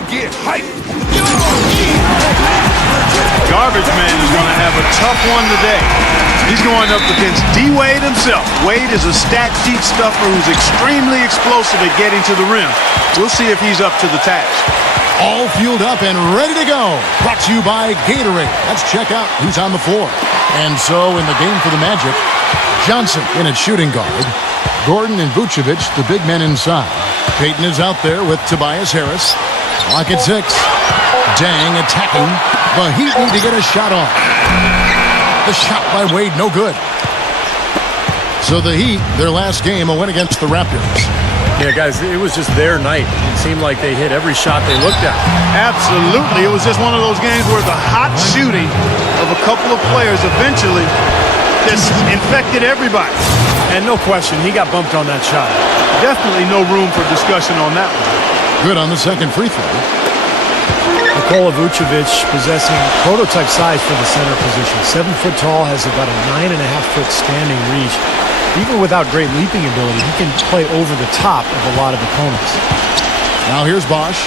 to get hyped. Garbage man is going to have a tough one today. He's going up against D. Wade himself. Wade is a stat sheet stuffer who's extremely explosive at getting to the rim. We'll see if he's up to the task. All fueled up and ready to go. Brought to you by Gatorade. Let's check out who's on the floor. And so in the game for the Magic, Johnson in at shooting guard. Gordon and Vucevic, the big men inside. Payton is out there with Tobias Harris. Clock at 6. Dang attacking. The Heat need to get a shot off. The shot by Wade, no good. So the Heat, their last game, a win against the Raptors. Yeah, guys, it was just their night. It seemed like they hit every shot they looked at. Absolutely. It was just one of those games where the hot shooting of a couple of players eventually just infected everybody. And no question, he got bumped on that shot. Definitely no room for discussion on that one. Good on the second free throw. Nikola Vucevic possessing prototype size for the center position. 7 foot tall, has about a 9.5 foot standing reach. Even without great leaping ability, he can play over the top of a lot of opponents. Now here's Bosch.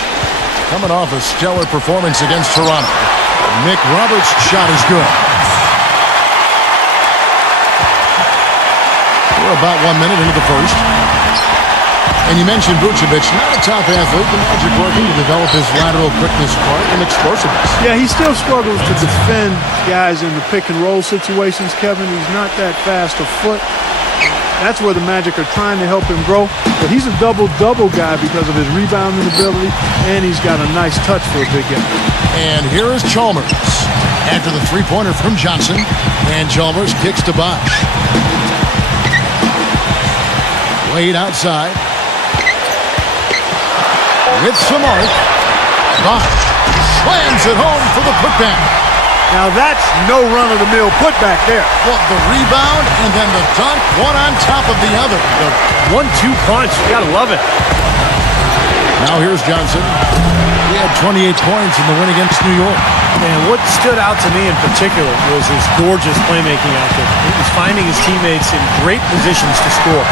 Coming off a stellar performance against Toronto. Nick Roberts' shot is good. We're about 1 minute into the first. And you mentioned Vucevic, not a top athlete. The Magic working to develop his lateral quickness part and explosiveness. Yeah, he still struggles to defend guys in the pick and roll situations, Kevin. He's not that fast of foot. That's where the Magic are trying to help him grow. But he's a double-double guy because of his rebounding ability, and he's got a nice touch for a big guy. And here is Chalmers after the three-pointer from Johnson. And Chalmers kicks to Bosch. Wade outside. With some arc. Bosch slams it home for the putback. Now that's no run-of-the-mill putback there. Well, the rebound and then the dunk, one on top of the other. The 1-2 punch, you gotta love it. Now here's Johnson. He had 28 points in the win against New York. And what stood out to me in particular was his gorgeous playmaking out there. He was finding his teammates in great positions to score.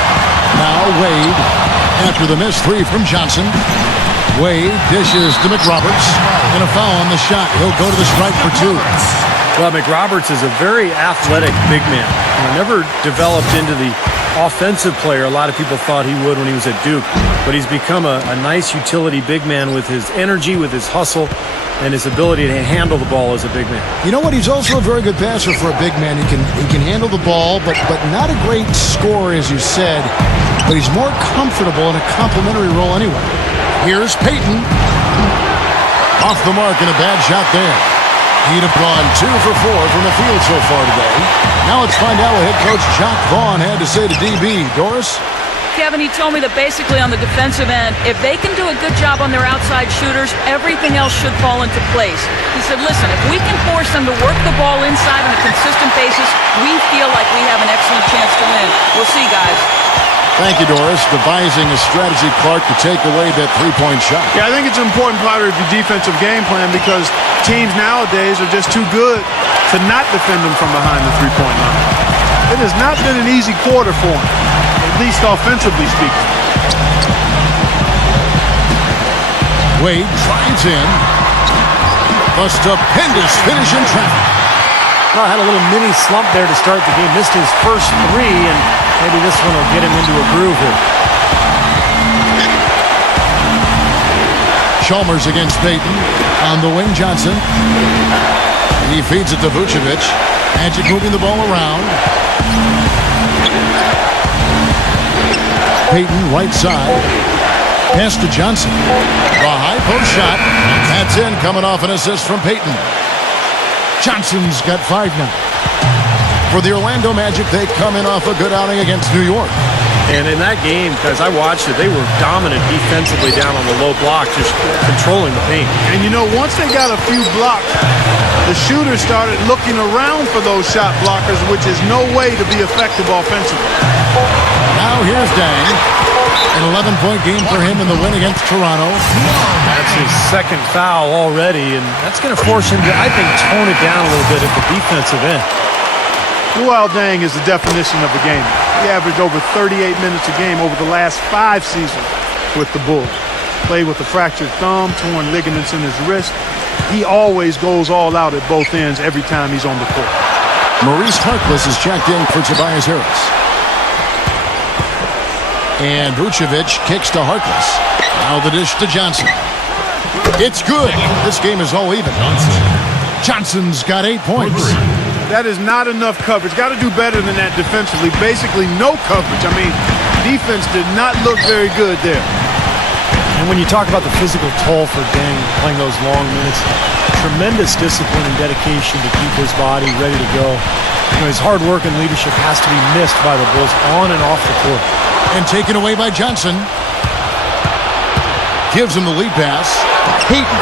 Now Wade, after the missed three from Johnson. Wade dishes to McRoberts. And a foul on the shot. He'll go to the strike for 2. Well, McRoberts is a very athletic big man. Never developed into the offensive player a lot of people thought he would when he was at Duke. But he's become a nice utility big man with his energy, with his hustle, and his ability to handle the ball as a big man. You know what? He's also a very good passer for a big man. He can handle the ball, but not a great scorer, as you said. But he's more comfortable in a complimentary role anyway. Here's Payton. Off the mark and a bad shot there. He'd have gone 2 for 4 from the field so far today. Now let's find out what head coach Jock Vaughn had to say to DB. Doris? Kevin, he told me that basically on the defensive end, if they can do a good job on their outside shooters, everything else should fall into place. He said, listen, if we can force them to work the ball inside on a consistent basis, we feel like we have an excellent chance to win. We'll see, guys. Thank you, Doris. Devising a strategy, Clark, to take away that three-point shot. Yeah, I think it's an important part of your defensive game plan because teams nowadays are just too good to not defend them from behind the three-point line. It has not been an easy quarter for them, at least offensively speaking. Wade drives in. A stupendous finish in traffic. Well, had a little mini slump there to start the game. Missed his first 3, and maybe this one will get him into a groove here. Chalmers against Payton. On the wing, Johnson. He feeds it to Vucevic. Magic moving the ball around. Payton, right side. Pass to Johnson. The high post shot. That's in, coming off an assist from Payton. Johnson's got 5 now. For the Orlando Magic, they come in off a good outing against New York. And in that game, because I watched it, they were dominant defensively down on the low block, just controlling the paint. And you know, once they got a few blocks, the shooters started looking around for those shot blockers, which is no way to be effective offensively. Now here's Dang. An 11-point game for him in the win against Toronto. That's his second foul already, and that's going to force him to, I think, tone it down a little bit at the defensive end. Luol Deng is the definition of a gamer. He averaged over 38 minutes a game over the last 5 seasons with the Bulls. played with a fractured thumb, torn ligaments in his wrist. He always goes all out at both ends every time he's on the court. Maurice Harkless is checked in for Tobias Harris. And Vucevic kicks to Harkless. Now the dish to Johnson. It's good. This game is all even. Johnson's got 8 points. That is not enough coverage. Got to do better than that defensively. Basically no coverage. I mean, defense did not look very good there. And when you talk about the physical toll for Deng playing those long minutes, tremendous discipline and dedication to keep his body ready to go. You know, his hard work and leadership has to be missed by the Bulls on and off the court. And taken away by Johnson. Gives him the lead pass. Payton.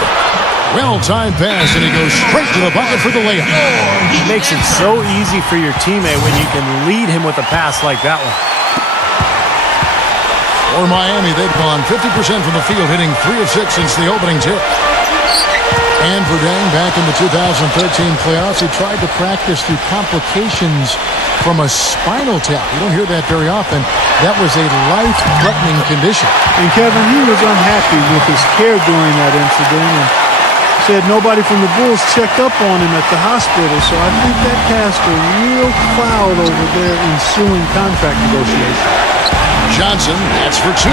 Well-timed pass, and he goes straight to the bucket for the layup. It makes it so easy for your teammate when you can lead him with a pass like that one. For Miami, they've gone 50% from the field, hitting 3 of 6 since the opening tip. And for Deng, back in the 2013 playoffs, he tried to practice through complications from a spinal tap. You don't hear that very often. That was a life-threatening condition. And Kevin, he was unhappy with his care during that incident and said nobody from the Bulls checked up on him at the hospital. So I think that cast a real cloud over their ensuing contract negotiation. Johnson, that's for 2.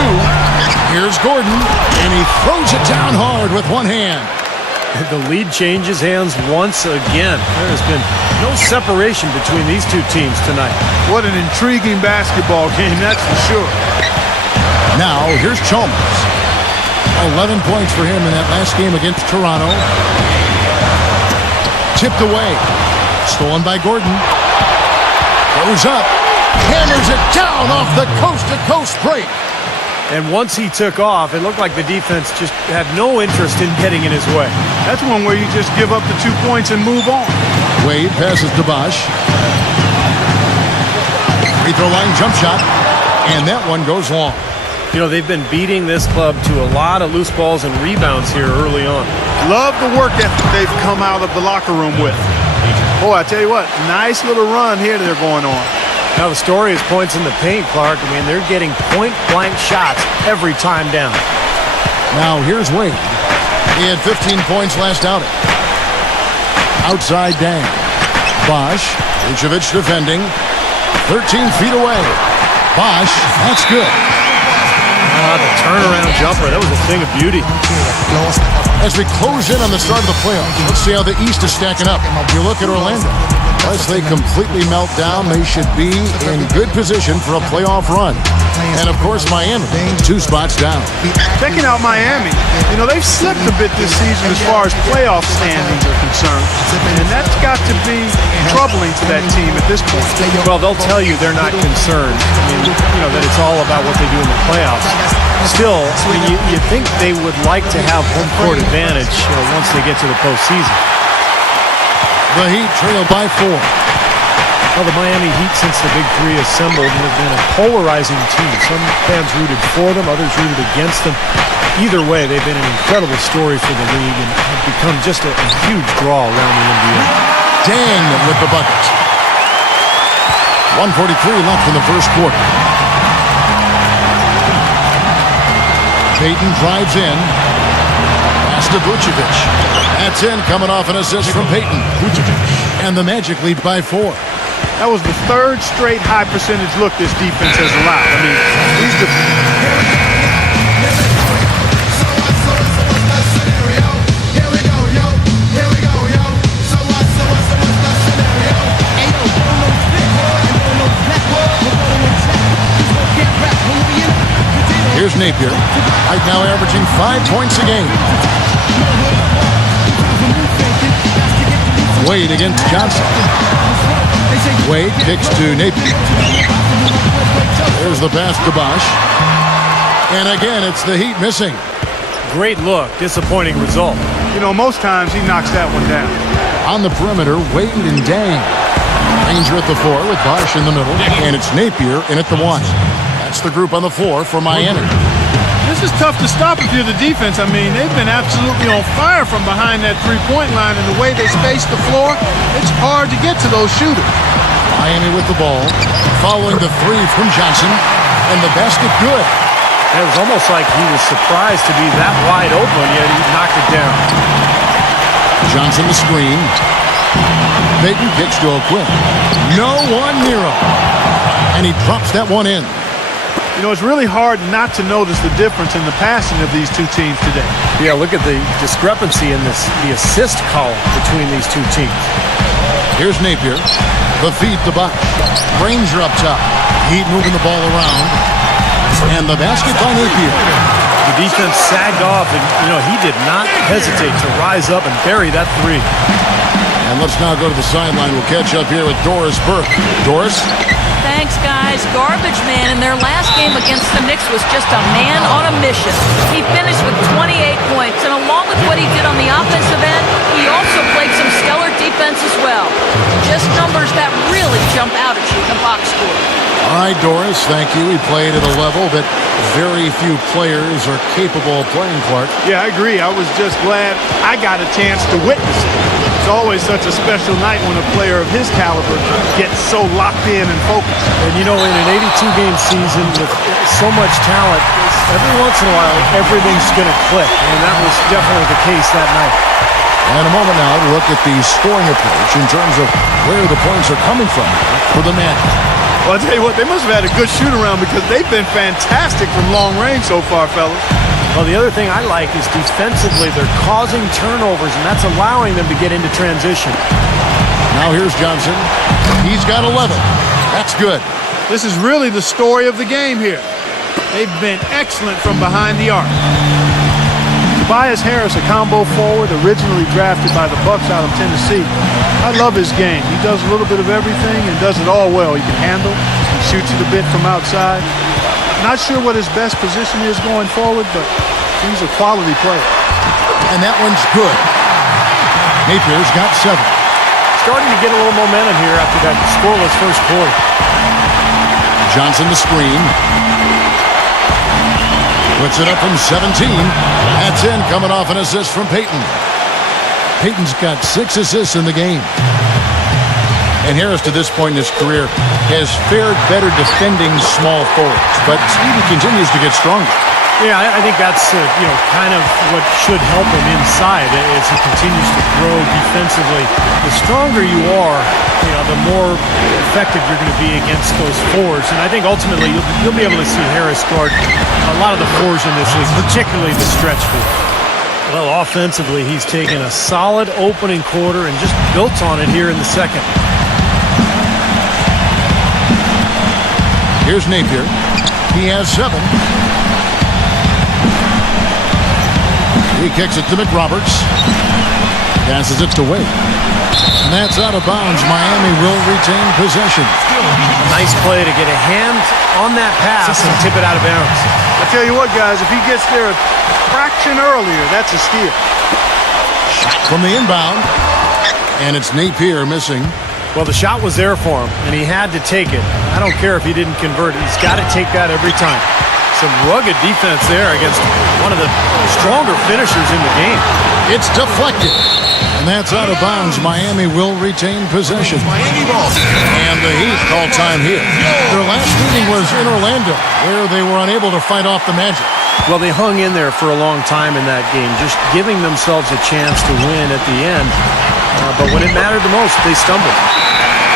Here's Gordon, and he throws it down hard with one hand. The lead changes hands once again. There has been no separation between these two teams tonight. What an intriguing basketball game, that's for sure. Now, here's Chalmers. 11 points for him in that last game against Toronto. Tipped away. Stolen by Gordon. Goes up. Hammers it down off the coast-to-coast break. And once he took off, it looked like the defense just had no interest in getting in his way. That's one where you just give up the 2 points and move on. Wade passes to Bosch. Free throw line jump shot. And that one goes long. You know, they've been beating this club to a lot of loose balls and rebounds here early on. Love the work ethic they've come out of the locker room with. Boy, I tell you what, nice little run here they're going on. Now the story is points in the paint, Clark. I mean, they're getting point-blank shots every time down. Now here's Wade. He had 15 points last outing. Outside Deng. Bosch. Vucevic defending. 13 feet away. Bosch, that's good. The turnaround jumper, that was a thing of beauty. As we close in on the start of the playoffs, let's see how the East is stacking up. You look at Orlando. Unless they completely melt down, they should be in good position for a playoff run. And, of course, Miami, 2 spots down. Checking out Miami, you know, they've slipped a bit this season as far as playoff standings are concerned. And that's got to be troubling to that team at this point. Well, they'll tell you they're not concerned. I mean, you know, that it's all about what they do in the playoffs. Still, I mean, you think they would like to have home court advantage once they get to the postseason. The Heat trail by 4. Well, the Miami Heat, since the Big Three assembled, have been a polarizing team. Some fans rooted for them, others rooted against them. Either way, they've been an incredible story for the league and have become just a huge draw around the NBA. Deng with the bucket. 1:43 left in the first quarter. Payton drives in. Pass to Vucevic. That's in, coming off an assist from Payton. And the Magic lead by 4. That was the 3rd straight high percentage look this defense has allowed. I mean, Here's Napier. Right now averaging 5 points a game. Wade against Johnson. Wade kicks to Napier. There's the pass to Bosch. And again, it's the Heat missing. Great look, disappointing result. you know, most times he knocks that one down. On the perimeter, Wade and Deng. Ranger at the 4 with Bosch in the middle. And it's Napier in at the 1. That's the group on the floor for Miami. This is tough to stop if you're the defense. I mean, they've been absolutely on fire from behind that three-point line, and the way they space the floor, it's hard to get to those shooters. Miami with the ball, following the 3 from Johnson, and the basket good. It was almost like he was surprised to be that wide open, yet he knocked it down. Johnson the screen. Peyton kicks to O'Quinn. No one near him. And he drops that one in. You know, it's really hard not to notice the difference in the passing of these two teams today. Yeah, look at the discrepancy in the assist column between these two teams. Here's Napier. The feed to Buck. Ranger up top. Heat moving the ball around. And the basket by Napier. The defense sagged off, and, he did not hesitate to rise up and bury that three. And let's now go to the sideline. We'll catch up here with Doris Burke. Doris? Thanks, guys. Garbage man in their last game against the Knicks was just a man on a mission. He finished with 28 points, and along with what he did on the offensive end, he also played some stellar defense as well. Just numbers that really jump out at you in the box score. All right, Doris, thank you. He played at a level that very few players are capable of playing, Clark. Yeah, I agree. I was just glad I got a chance to witness it. It's always such a special night when a player of his caliber gets so locked in and focused. And, in an 82-game season with so much talent, every once in a while, everything's going to click. And that was definitely the case that night. And a moment now to look at the scoring approach in terms of where the points are coming from for the Magic. Well, I'll tell you what, they must have had a good shoot-around because they've been fantastic from long range so far, fellas. Well, the other thing I like is defensively, they're causing turnovers, and that's allowing them to get into transition. Now here's Johnson. He's got 11. That's good. This is really the story of the game here. They've been excellent from behind the arc. Tobias Harris, a combo forward, originally drafted by the Bucks out of Tennessee. I love his game. He does a little bit of everything and does it all well. He can handle, he shoots it a bit from outside. Not sure what his best position is going forward, but he's a quality player. And that one's good. Napier's got 7. Starting to get a little momentum here after that scoreless first quarter. Johnson the screen. Puts it up from 17. That's in, coming off an assist from Peyton. Peyton's got 6 assists in the game. And Harris, to this point in his career, has fared better defending small forwards. But Speedy continues to get stronger. Yeah, I think that's kind of what should help him inside as he continues to grow defensively. The stronger you are, the more effective you're going to be against those fours. And I think ultimately you'll be able to see Harris guard a lot of the fours in this league, particularly the stretch four. Well, offensively, he's taken a solid opening quarter and just built on it here in the second. Here's Napier. He has 7. He kicks it to McRoberts. Passes it to Wade. And that's out of bounds. Miami will retain possession. A nice play to get a hand on that pass and tip it out of bounds. I tell you what, guys, if he gets there a fraction earlier, that's a steal. From the inbound. And it's Napier missing. Well, the shot was there for him, and he had to take it. I don't care if he didn't convert it. He's got to take that every time. Some rugged defense there against one of the stronger finishers in the game. It's deflected. And that's out of bounds. Miami will retain possession. And the Heat call time here. Their last meeting was in Orlando, where they were unable to fight off the Magic. Well, they hung in there for a long time in that game, just giving themselves a chance to win at the end. But when it mattered the most, they stumbled.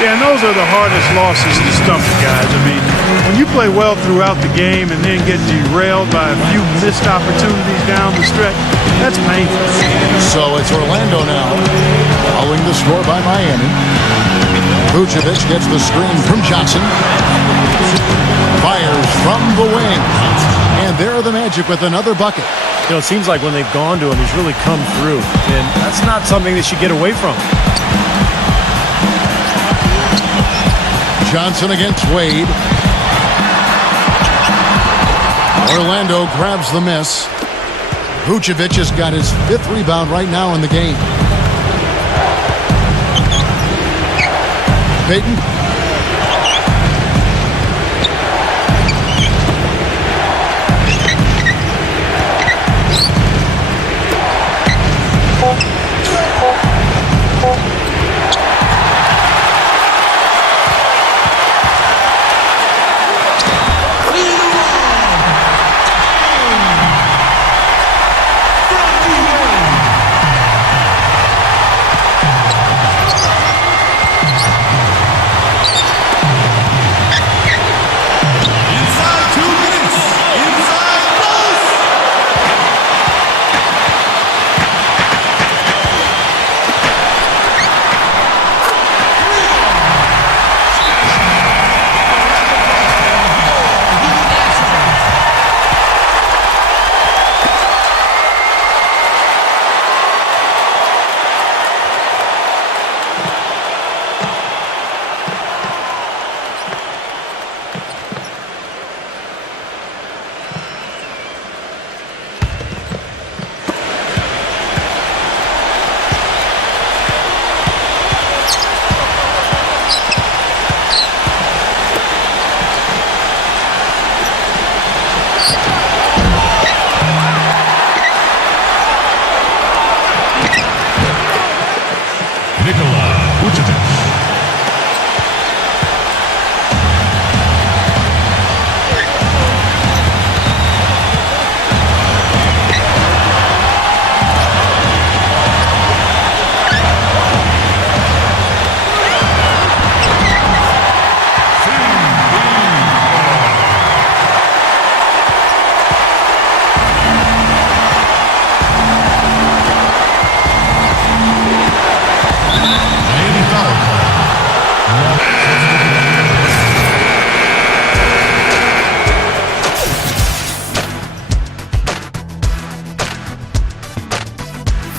Yeah, and those are the hardest losses to stomach, guys. I mean, when you play well throughout the game and then get derailed by a few missed opportunities down the stretch, that's painful. So it's Orlando now, following the score by Miami. Vucevic gets the screen from Johnson. Fires from the wing. And there are the Magic with another bucket. It seems like when they've gone to him, he's really come through. And that's not something they should get away from. Johnson against Wade. Orlando grabs the miss. Vucevic has got his 5th rebound right now in the game. Peyton.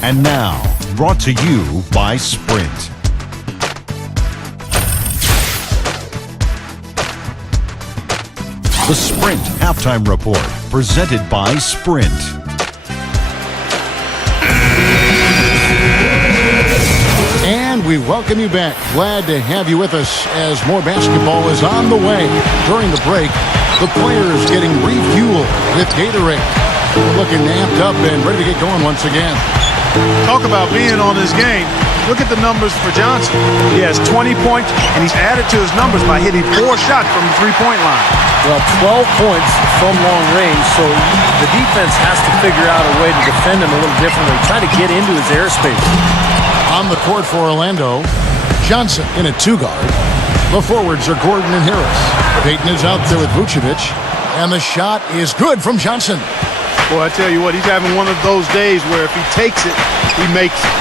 And now, brought to you by Sprint. The Sprint Halftime Report, presented by Sprint. And we welcome you back. Glad to have you with us as more basketball is on the way. During the break, the players getting refueled with Gatorade. We're looking amped up and ready to get going once again. Talk about being on his game. Look at the numbers for Johnson. He has 20 points, and he's added to his numbers by hitting 4 shots from the three-point line. Well, 12 points from long range, so the defense has to figure out a way to defend him a little differently, try to get into his airspace. On the court for Orlando, Johnson in a two-guard. The forwards are Gordon and Harris. Payton is out there with Vucevic, and the shot is good from Johnson. Boy, I tell you what, he's having one of those days where if he takes it, he makes it.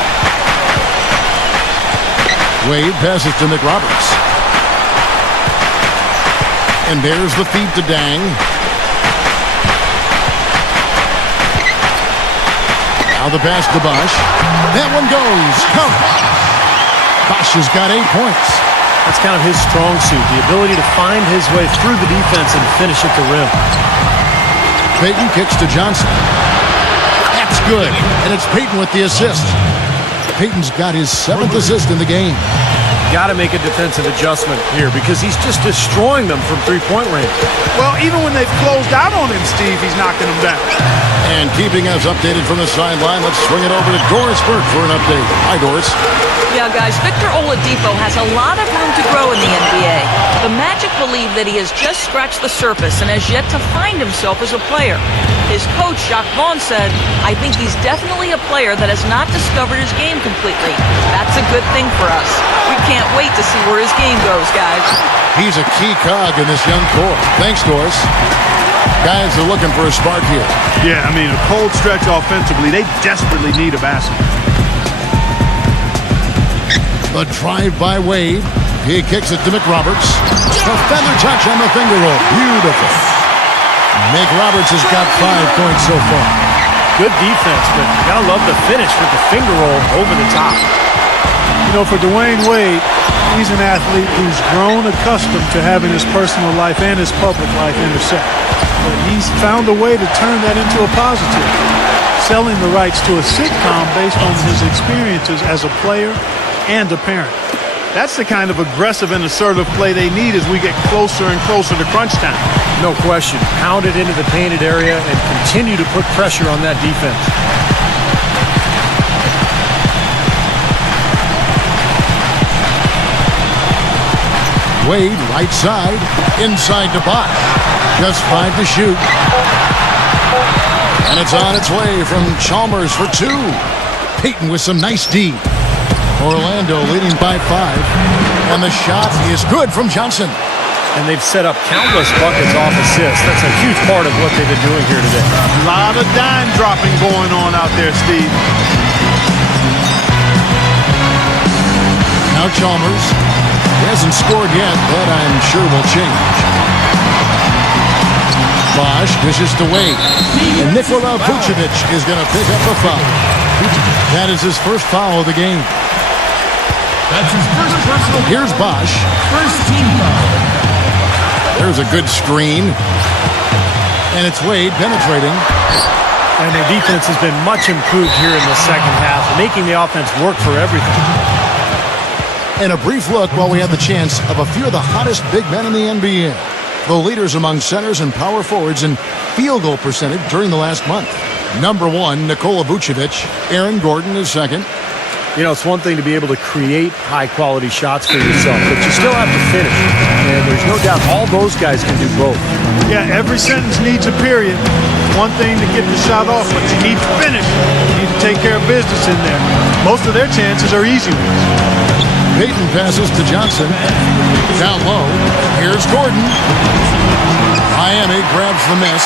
Wade passes to McRoberts. And there's the feed to Dang. Now the pass to Bosch. That one goes. Count. Bosch has got 8 points. That's kind of his strong suit, the ability to find his way through the defense and finish at the rim. Payton kicks to Johnson. That's good. And it's Payton with the assist. Payton's got his 7th assist in the game. Got to make a defensive adjustment here because he's just destroying them from three-point range. Well, even when they've closed out on him, Steve, he's knocking them down. And keeping us updated from the sideline, let's swing it over to Doris Burke for an update. Hi, Doris. Yeah, guys, Victor Oladipo has a lot of room to grow in the NBA. The Magic believe that he has just scratched the surface and has yet to find himself as a player. His coach, Jacques Vaughn, said, "I think he's definitely a player that has not discovered his game completely. That's a good thing for us. We can't wait to see where his game goes, guys." He's a key cog in this young core. Thanks, Doris. Guys are looking for a spark here. Yeah, I mean, a cold stretch offensively. They desperately need a basket. The drive by Wade. He kicks it to McRoberts. A feather touch on the finger roll. Beautiful. McRoberts has got 5 points so far. Good defense, but you gotta love the finish with the finger roll over the top. You know, for Dwayne Wade, he's an athlete who's grown accustomed to having his personal life and his public life intersect. But he's found a way to turn that into a positive, selling the rights to a sitcom based on his experiences as a player and a parent. That's the kind of aggressive and assertive play they need as we get closer and closer to crunch time. No question. Pound it into the painted area and continue to put pressure on that defense. Wade, right side, inside to Bosch. Just 5 to shoot. And it's on its way from Chalmers for 2. Payton with some nice D. Orlando leading by 5. And the shot is good from Johnson. And they've set up countless buckets off assists. That's a huge part of what they've been doing here today. A lot of dime dropping going on out there, Steve. Now Chalmers. He hasn't scored yet, but I'm sure will change. Bosch dishes to Wade. And Nikola Vucevic is going to pick up a foul. That is his first foul of the game. That's his first personal. Here's Bosch. First team foul. There's a good screen. And it's Wade penetrating. And their defense has been much improved here in the second half, making the offense work for everything. And a brief look while we have the chance of a few of the hottest big men in the NBA. The leaders among centers and power forwards in field goal percentage during the last month. Number 1, Nikola Vucevic. Aaron Gordon is second. You know, it's one thing to be able to create high-quality shots for yourself, but you still have to finish. And there's no doubt all those guys can do both. Yeah, every sentence needs a period. One thing to get the shot off, but you need to finish. You need to take care of business in there. Most of their chances are easy ones. Payton passes to Johnson. Down low. Here's Gordon. Miami grabs the miss.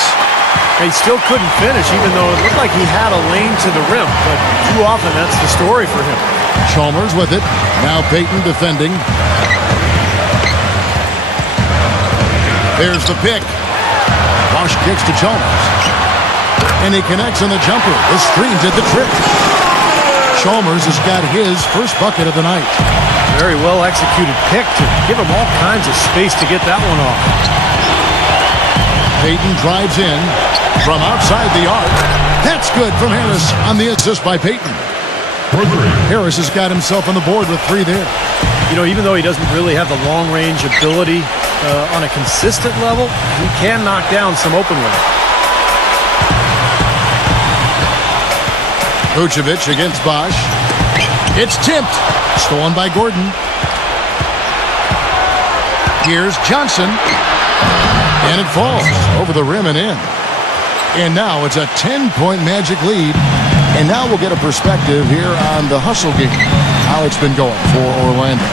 He still couldn't finish, even though it looked like he had a lane to the rim. But too often, that's the story for him. Chalmers with it. Now Payton defending. There's the pick. Bosch kicks to Chalmers. And he connects on the jumper. The screen did the trick. Chalmers has got his first bucket of the night. Very well executed pick to give him all kinds of space to get that one off. Payton drives in from outside the arc. That's good from Harris on the assist by Payton. Harris has got himself on the board with 3 there. You know, even though he doesn't really have the long-range ability on a consistent level, he can knock down some open ones. Vucevic against Bosch. It's tipped. Stolen by Gordon. Here's Johnson. And it falls over the rim and in. And now it's a 10-point Magic lead. And now we'll get a perspective here on the hustle game, how it's been going for Orlando.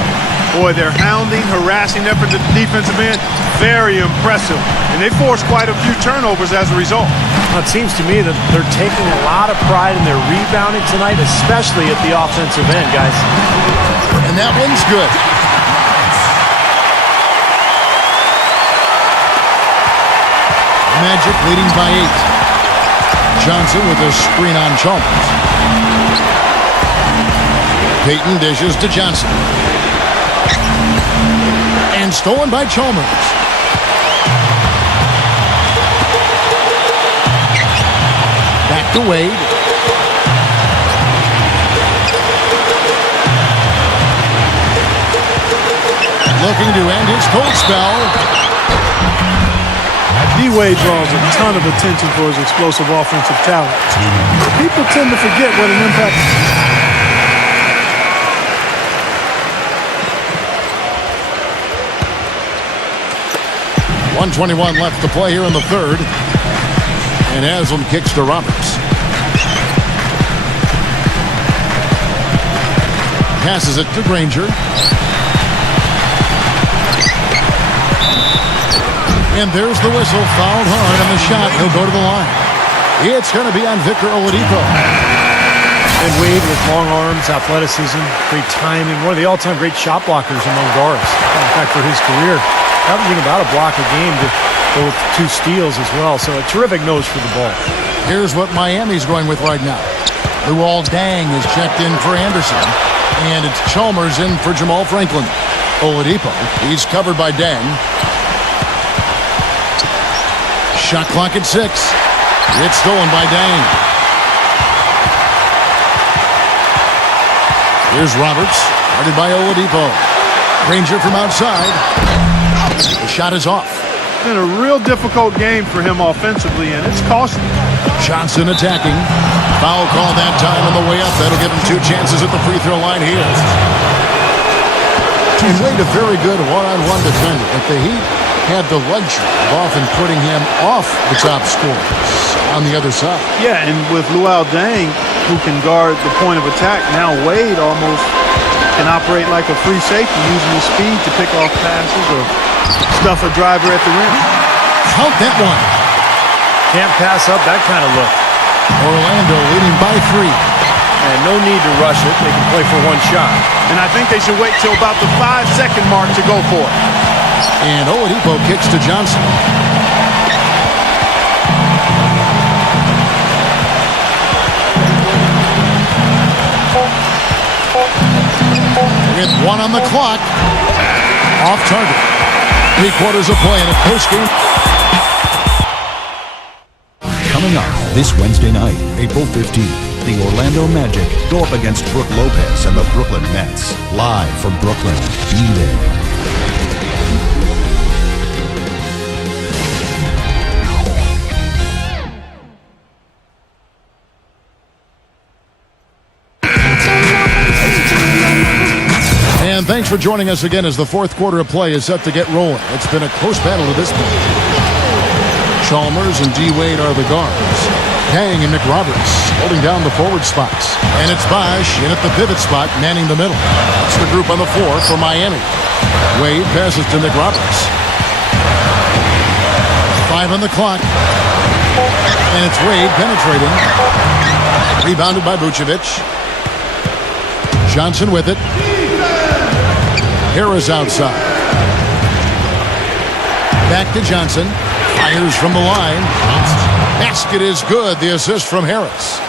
Boy, they're hounding, harassing effort at the defensive end. Very impressive. And they forced quite a few turnovers as a result. Well, it seems to me that they're taking a lot of pride in their rebounding tonight, especially at the offensive end, guys. And that one's good. Magic leading by 8. Johnson with a screen on Chalmers. Payton dishes to Johnson. And stolen by Chalmers. Back to Wade. Looking to end his cold spell. D-Wade draws a ton of attention for his explosive offensive talent. People tend to forget what an impact. 1:21 left to play here in the third. And Haslam kicks to Roberts. Passes it to Granger. And there's the whistle. Fouled hard on the shot. He'll go to the line. It's going to be on Victor Oladipo. And Wade with long arms, athleticism, great timing. One of the all-time great shot blockers among guards. In fact, for his career, averaging about a block a game to go with 2 steals as well. So a terrific nose for the ball. Here's what Miami's going with right now. Luol Deng is checked in for Anderson. And it's Chalmers in for Jamal Franklin. Oladipo, he's covered by Deng. Shot clock at 6. It's stolen by Deng. Here's Roberts, guarded by Oladipo. Granger from outside. The shot is off. Been a real difficult game for him offensively, and it's costly. Johnson attacking. Foul call that time on the way up. That'll give him 2 chances at the free throw line here. And Wade, a very good one-on-one defender, but the Heat had the luxury of often putting him off the top scorers on the other side. Yeah, and with Luol Deng, who can guard the point of attack, now Wade almost can operate like a free safety, using his speed to pick off passes or stuff a driver at the rim. Count that one. Can't pass up that kind of look. Orlando leading by 3. And no need to rush it. They can play for 1 shot. And I think they should wait till about the 5-second mark to go for it. And Oladipo kicks to Johnson. With 1 on the clock. Off target. 3 quarters of play in a postgame. Coming up this Wednesday night, April 15th, the Orlando Magic go up against Brook Lopez and the Brooklyn Nets. Live from Brooklyn. Be there. And thanks for joining us again as the 4th quarter of play is set to get rolling. It's been a close battle to this point. Chalmers and D-Wade are the guards. Deng and Nick Roberts holding down the forward spots. And it's Bosch in at the pivot spot, manning the middle. It's the group on the floor for Miami. Wade passes to Nick Roberts. 5 on the clock. And it's Wade penetrating. Rebounded by Vucevic. Johnson with it. Harris outside. Back to Johnson. Fires from the line. Basket is good. The assist from Harris.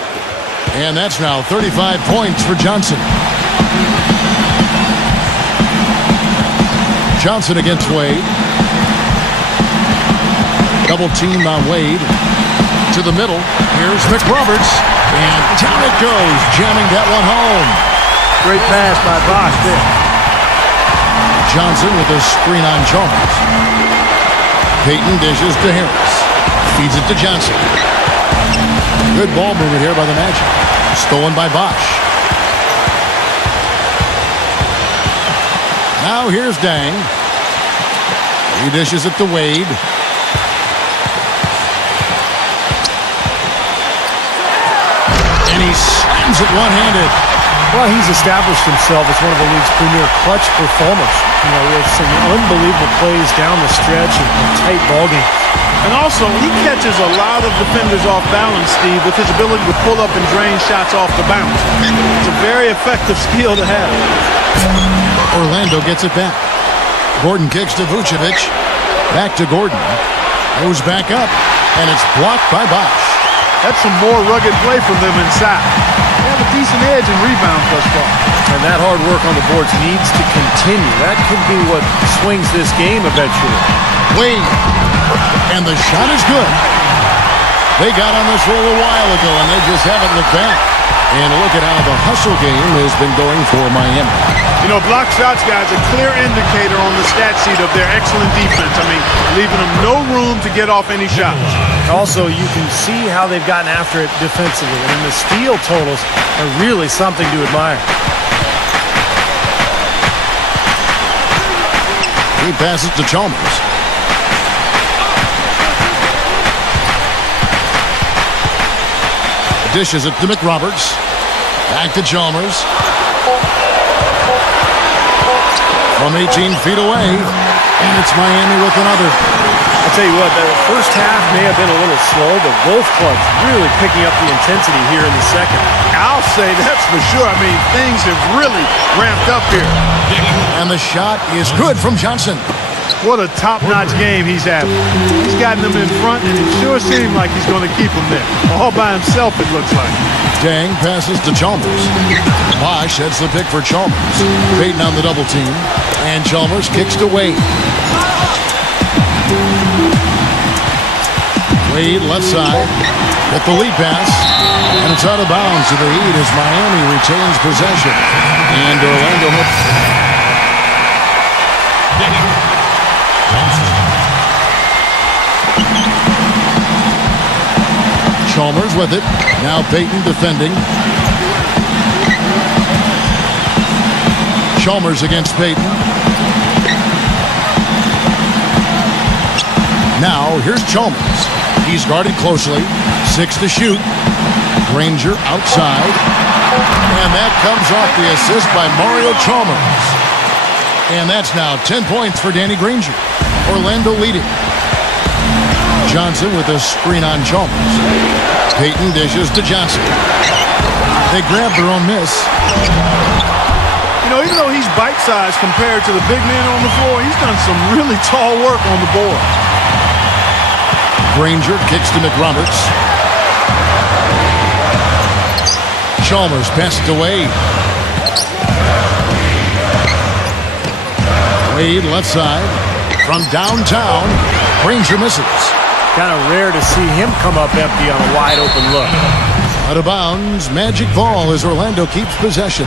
And that's now 35 points for Johnson. Johnson against Wade. Double team on Wade. To the middle. Here's McRoberts. And down it goes, jamming that one home. Great pass by Bosch there. Johnson with a screen on Chalmers. Payton dishes to Harris. Feeds it to Johnson. Good ball movement here by the Magic. Stolen by Bosch. Now here's Dang. He dishes it to Wade. And he slams it one-handed. Well, he's established himself as one of the league's premier clutch performers. You know, with some unbelievable plays down the stretch and tight ball games. And also, he catches a lot of defenders off balance, Steve, with his ability to pull up and drain shots off the bounce. It's a very effective skill to have. Orlando gets it back. Gordon kicks to Vucevic. Back to Gordon. Goes back up. And it's blocked by Bosch. That's some more rugged play from them inside. They have a decent edge in rebounds thus far. And that hard work on the boards needs to continue. That could be what swings this game eventually. Wade. And the shot is good. They got on this roll a while ago, and they just haven't looked back. And look at how the hustle game has been going for Miami. You know, block shots, guys, a clear indicator on the stat sheet of their excellent defense. I mean, leaving them no room to get off any shots. Also, you can see how they've gotten after it defensively. I mean, the steal totals are really something to admire. He passes to Chalmers. Dishes it to McRoberts. Back to Chalmers. From 18 feet away. And it's Miami with another. I'll tell you what, the first half may have been a little slow, but both clubs really picking up the intensity here in the second. I'll say that's for sure. I mean, things have really ramped up here. And the shot is good from Johnson. What a top-notch game he's having. He's gotten them in front, and it sure seemed like he's going to keep them there. All by himself, it looks like. Dang passes to Chalmers. Bosch heads the pick for Chalmers. Payton on the double team. And Chalmers kicks to Wade. Wade left side. Get the lead pass. And it's out of bounds to the Heat as Miami retains possession. And Orlando Chalmers with it. Now Payton defending. Chalmers against Payton. Now here's Chalmers. He's guarded closely. 6 to shoot. Granger outside. And that comes off the assist by Mario Chalmers. And that's now 10 points for Danny Granger. Orlando leading. Johnson with a screen on Chalmers. Payton dishes to Johnson. They grab their own miss. You know, even though he's bite-sized compared to the big men on the floor, he's done some really tall work on the board. Granger kicks to McRoberts. Chalmers passes to Wade. Wade left side. From downtown, Granger misses. Kind of rare to see him come up empty on a wide open look. Out of bounds, Magic ball as Orlando keeps possession.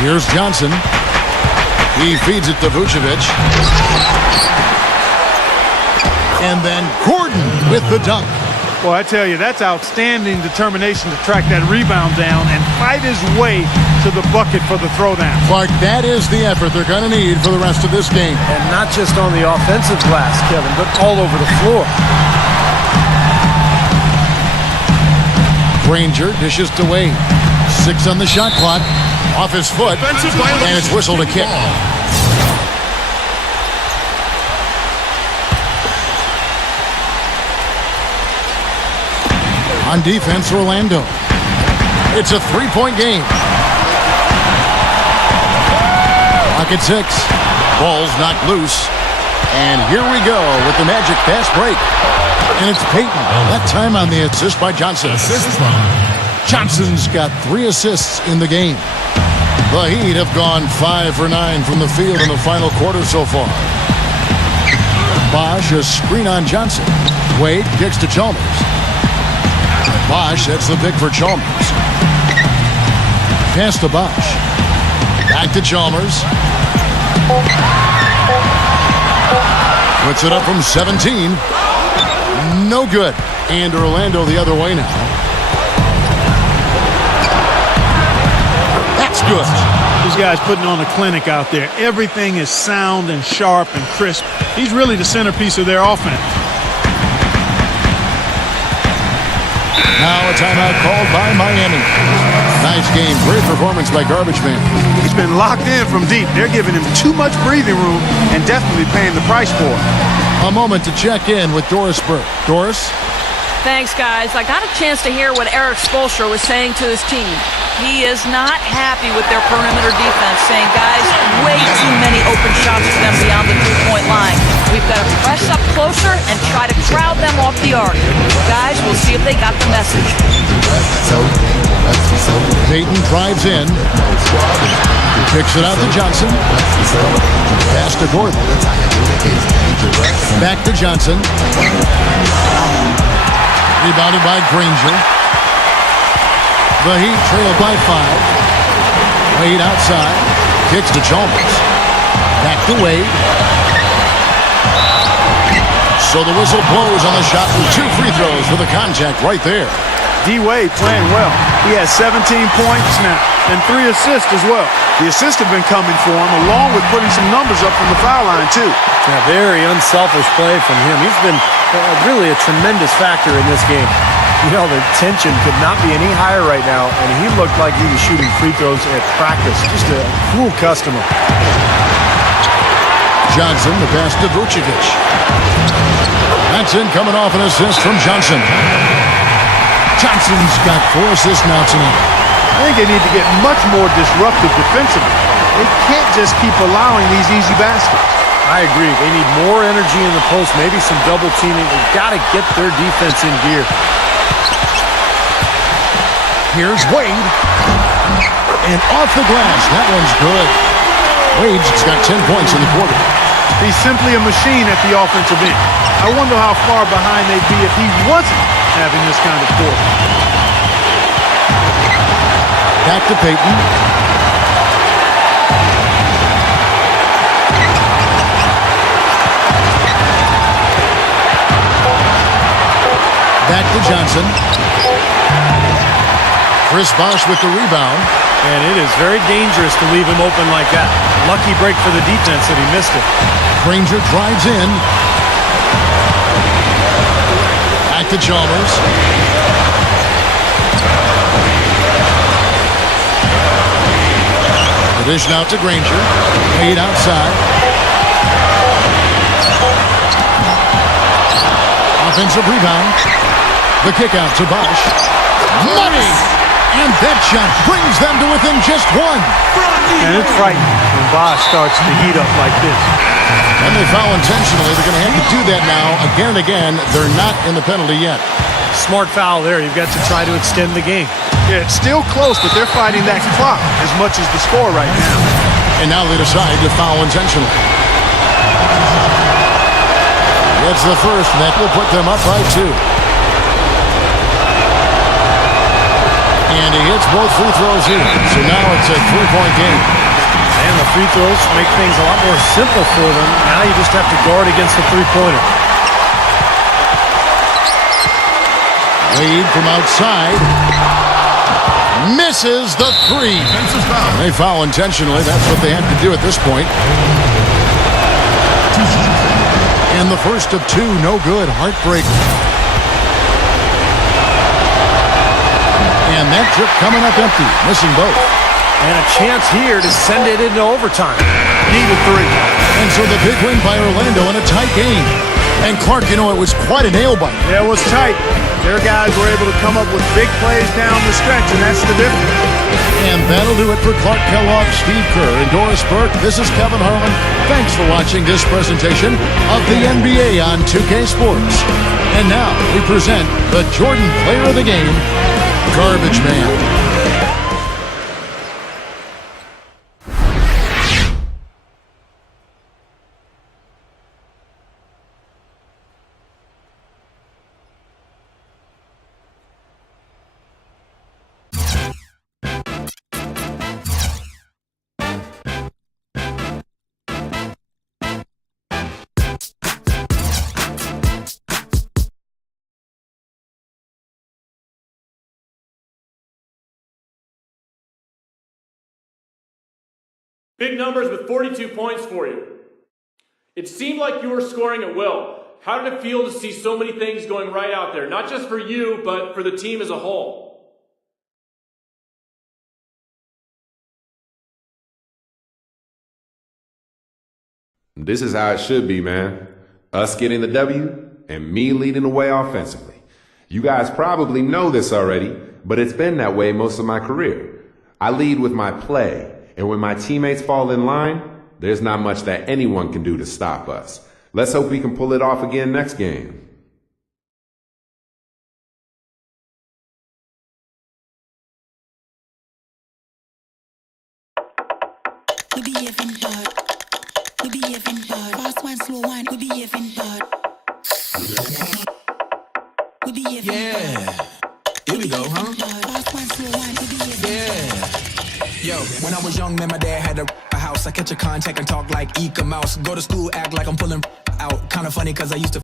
Here's Johnson. He feeds it to Vucevic. And then Gordon with the dunk. Well, I tell you, that's outstanding determination to track that rebound down and fight his way to the bucket for the throwdown. Clark, that is the effort they're going to need for the rest of this game. And not just on the offensive glass, Kevin, but all over the floor. Granger dishes to Wade. 6 on the shot clock. Off his foot. And it's whistled a kick. On defense, Orlando. It's a 3-point game. Clock at 6. Ball's knocked loose. And here we go with the Magic fast break. And it's Payton. That time on the assist by Johnson. Assist from Johnson's got 3 assists in the game. The Heat have gone 5 for 9 from the field in the final quarter so far. Bosch, a screen on Johnson. Wade kicks to Chalmers. Bosch sets the pick for Chalmers. Pass to Bosch. Back to Chalmers. Puts it up from 17. No good. And Orlando the other way now. That's good. These guys putting on a clinic out there. Everything is sound and sharp and crisp. He's really the centerpiece of their offense. Now a timeout called by Miami. Nice game. Great performance by Garbage Man. He's been locked in from deep. They're giving him too much breathing room and definitely paying the price for it. A moment to check in with Doris Burke. Doris? Thanks, guys. I got a chance to hear what Eric Spoelstra was saying to his team. He is not happy with their perimeter defense, saying, guys, way too many open shots for them beyond the three-point line. We've got to press up closer and try to crowd them off the arc. Guys, we'll see if they got the message. Payton drives in. Kicks it out to Johnson. Pass to Gordon. Back to Johnson. Rebounded by Granger. The Heat trail by 5. Wade outside. Kicks to Chalmers. Back to Wade. So the whistle blows on the shot with 2 free throws for the contact right there. D-Wade playing well. He has 17 points now and 3 assists as well. The assists have been coming for him along with putting some numbers up from the foul line too. Yeah, very unselfish play from him. He's been really a tremendous factor in this game. You know, the tension could not be any higher right now, and he looked like he was shooting free throws at practice. Just a cool customer. Johnson, the pass to Vucevic. That's in, coming off an assist from Johnson. Johnson's got 4 assists now tonight. I think they need to get much more disruptive defensively. They can't just keep allowing these easy baskets. I agree. They need more energy in the post, maybe some double teaming. They've got to get their defense in gear. Here's Wade. And off the glass. That one's good. Wade's got 10 points in the quarter. He's simply a machine at the offensive end. I wonder how far behind they'd be if he wasn't having this kind of quarter. Back to Payton. Back to Johnson. Chris Bosch with the rebound. And it is very dangerous to leave him open like that. Lucky break for the defense that he missed it. Granger drives in. Back to Chalmers. The dish now to Granger. Wade outside. Offensive rebound. The kick out to Bosch. Money! And that shot brings them to within just 1. And it's frightening when Bosch starts to heat up like this. And they foul intentionally. They're going to have to do that now again and again. They're not in the penalty yet. Smart foul there. You've got to try to extend the game. Yeah, it's still close, but they're fighting that clock as much as the score right now. And now they decide to foul intentionally. That's the first, and that will put them up by 2. And he hits both free throws here. So now it's a 3-point game. And the free throws make things a lot more simple for them. Now you just have to guard against the three-pointer. Wade from outside. Misses the 3. They foul intentionally. That's what they have to do at this point. And the first of 2, no good. Heartbreaker. And that trip coming up empty. Missing both. And a chance here to send it into overtime. Need a 3. And so the big win by Orlando in a tight game. And Clark, you know, it was quite a nail-biter. Yeah, it was tight. Their guys were able to come up with big plays down the stretch, and that's the difference. And that'll do it for Clark Kellogg, Steve Kerr, and Doris Burke. This is Kevin Harlan. Thanks for watching this presentation of the NBA on 2K Sports. And now we present the Jordan Player of the Game, Garbage Man. Big numbers with 42 points for you. It seemed like you were scoring at will. How did it feel to see so many things going right out there? Not just for you, but for the team as a whole. This is how it should be, man. Us getting the W and me leading the way offensively. You guys probably know this already, but it's been that way most of my career. I lead with my play. And when my teammates fall in line, there's not much that anyone can do to stop us. Let's hope we can pull it off again next game. We behaving hard. We behaving hard. Fast one, slow one. We behaving hard. We behaving hard. Here we go, huh? Fast one, slow one. We behaving Yo, when I was young, man, my dad had a house. I catch a contact and talk like Eka Mouse. Go to school, act like I'm pulling out. Kinda funny, cause I used to